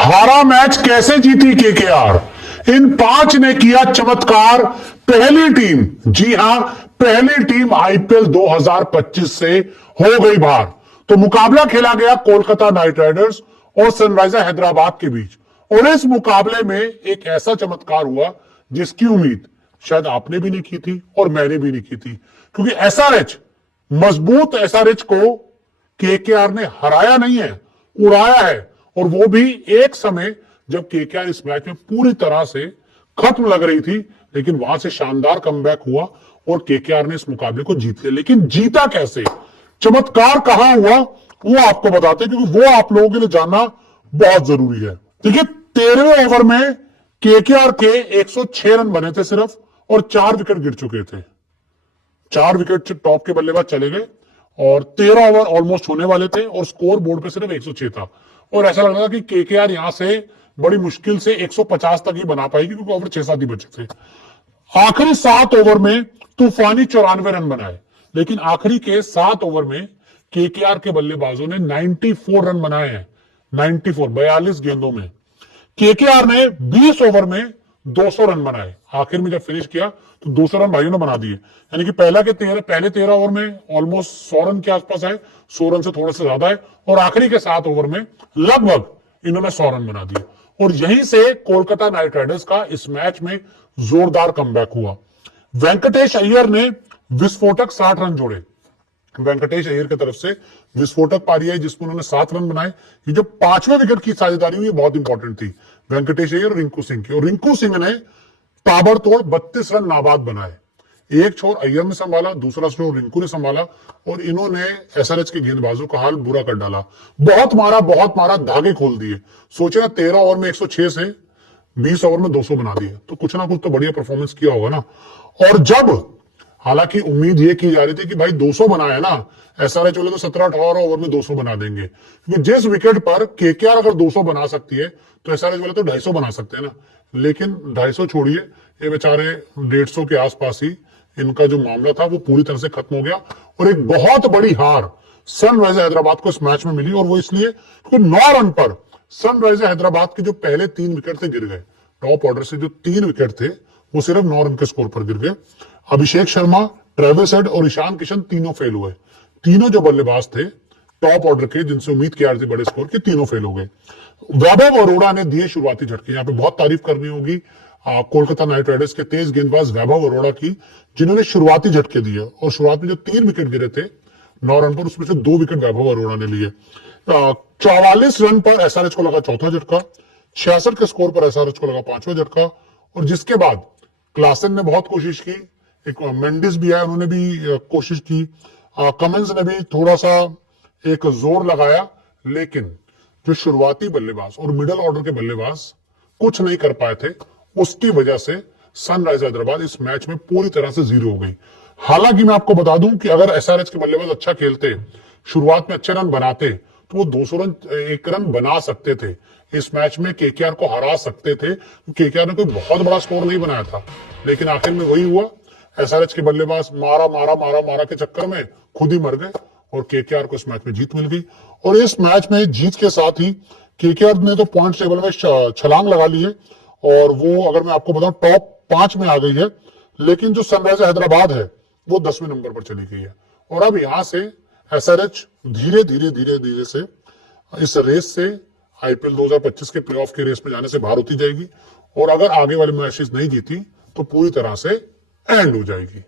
हारा मैच कैसे जीती केकेआर? इन 5 ने किया चमत्कार। पहली टीम, जी हां, पहली टीम आईपीएल 2025 से हो गई बाहर। तो मुकाबला खेला गया कोलकाता नाइट राइडर्स और सनराइजर हैदराबाद के बीच, और इस मुकाबले में एक ऐसा चमत्कार हुआ जिसकी उम्मीद शायद आपने भी नहीं की थी और मैंने भी नहीं की थी, क्योंकि एसआरएच, मजबूत एसआरएच को केकेआर ने हराया नहीं है, उड़ाया है। और वो भी एक समय जब केकेआर इस मैच में पूरी तरह से खत्म लग रही थी, लेकिन वहां से शानदार कमबैक हुआ और केकेआर ने इस मुकाबले को जीत लिया। लेकिन जीता कैसे, चमत्कार कहां हुआ, वो आपको बताते हैं, क्योंकि वो आप लोगों के लिए जानना बहुत जरूरी है। देखिए, 13वें ओवर में केकेआर के 106 रन बने थे सिर्फ, और 4 विकेट गिर चुके थे। 4 विकेट टॉप के बल्लेबाज चले गए और 13 ओवर ऑलमोस्ट होने वाले थे और स्कोर बोर्ड पे सिर्फ 106 था। और ऐसा लग रहा था कि केकेआर यहां से बड़ी मुश्किल से 150 तक ही बना पाएगी, क्योंकि ओवर 6-7 ही बचे थे। आखिरी 7 ओवर में तूफानी 94 रन बनाए, लेकिन आखिरी के 7 ओवर में केकेआर के बल्लेबाजों ने 94 रन बनाए हैं। 94, 42 गेंदों में। केकेआर ने 20 ओवर में 200 रन बनाए। आखिर में जब फिनिश किया तो 200 रन भाइयों ने बना दिए, यानी कि पहले 13 ओवर में ऑलमोस्ट 100 रन के आसपास आए, 100 रन से थोड़ा सा ज्यादा है, और आखिरी के 7 ओवर में लगभग इन्होंने 100 रन बना दिए। और यहीं से कोलकाता नाइट राइडर्स का इस मैच में जोरदार कमबैक हुआ। वेंकटेश अय्यर ने विस्फोटक 60 रन जोड़े। वेंकटेश अय्यर की तरफ से विस्फोटक पारी आई जिसमें उन्होंने 7 रन बनाए। ये जो 5वें विकेट की साझेदारी हुई, बहुत इंपॉर्टेंट थी, वेंकटेश अय्यर और रिंकू सिंह की। और रिंकू सिंह ने ताबड़तोड़ 32 रन नाबाद बनाए। एक छोर अय्यर ने संभाला, दूसरा छोर रिंकू ने संभाला, और इन्होंने एसआरएच के गेंदबाजों का हाल बुरा कर डाला। बहुत मारा, धागे खोल दिए। सोचे ना, 13 ओवर में 106 से 20 ओवर में 200 बना दिए, तो कुछ ना कुछ तो बढ़िया परफॉर्मेंस किया होगा ना। और जब हालांकि उम्मीद यह की जा रही थी कि भाई 200 बनाया ना एसआरएच वाले, तो 17-18 ओवर में 200 बना देंगे, क्योंकि जिस विकेट पर केकेआर अगर 200 बना सकती है तो एसआरएच वाले तो 250 बना सकते हैं ना। लेकिन 250 छोड़िए, ये बेचारे 150 के आसपास ही इनका जो मामला था वो पूरी तरह से खत्म हो गया। और एक बहुत बड़ी हार सनराइजर हैदराबाद को इस मैच में मिली, और वो इसलिए क्योंकि 9 रन पर सनराइजर हैदराबाद के जो पहले 3 विकेट थे गिर गए। टॉप ऑर्डर से जो 3 विकेट थे वो सिर्फ 9 रन के स्कोर पर गिर गए। अभिषेक शर्मा, ट्रेविस हेड और ईशान किशन तीनों फेल हुए। तीनों जो बल्लेबाज थे टॉप ऑर्डर के, जिनसे उम्मीद की जा रही थी बड़े स्कोर के, तीनों फेल हो गए। वैभव अरोड़ा ने दिए शुरुआती झटके। यहाँ पे बहुत तारीफ करनी होगी कोलकाता नाइट राइडर्स के तेज गेंदबाज वैभव अरोड़ा की, जिन्होंने शुरुआती झटके दिए। और शुरुआत में जो 3 विकेट गिरे थे 9 रन पर, उसमें से 2 विकेट वैभव अरोड़ा ने लिए। 44 रन पर एसआरएच को लगा चौथा झटका, 66 के स्कोर पर एसआरएच को लगा 5वां झटका। और जिसके बाद क्लासन ने बहुत कोशिश की, एक मेंडिस भी है, उन्होंने भी कोशिश की, कमिंस ने भी थोड़ा सा एक जोर लगाया, लेकिन जो शुरुआती बल्लेबाज और मिडिल ऑर्डर के बल्लेबाज कुछ नहीं कर पाए थे। उसकी वजह से सनराइजर हैदराबाद इस मैच में पूरी तरह से जीरो हो गई। हालांकि मैं आपको बता दूं कि अगर एसआरएच के बल्लेबाज अच्छा खेलते, शुरुआत में अच्छे रन बनाते, तो वो 200 रन, 1 रन बना सकते थे। इस मैच में केकेआर को हरा सकते थे। केकेआर ने कोई बहुत बड़ा स्कोर नहीं बनाया था, लेकिन आखिर में वही हुआ, एसआरएच के बल्लेबाज मारा के चक्कर में खुद ही मर गए और केकेआर को इस मैच में जीत मिल गई। और इस मैच में जीत के साथ ही केकेआर ने तो पॉइंट टेबल में छलांग लगा ली है, और वो अगर मैं आपको बताऊं टॉप 5 में आ गई है। लेकिन जो सनराइजर हैदराबाद है वो 10वें नंबर पर चली गई है। और अब यहां से एसआरएच धीरे धीरे से इस रेस से, आईपीएल 2025 के प्लेऑफ के रेस में जाने से बाहर होती जाएगी। और अगर आगे वाले मैचेस नहीं जीती तो पूरी तरह से एंड हो जाएगी।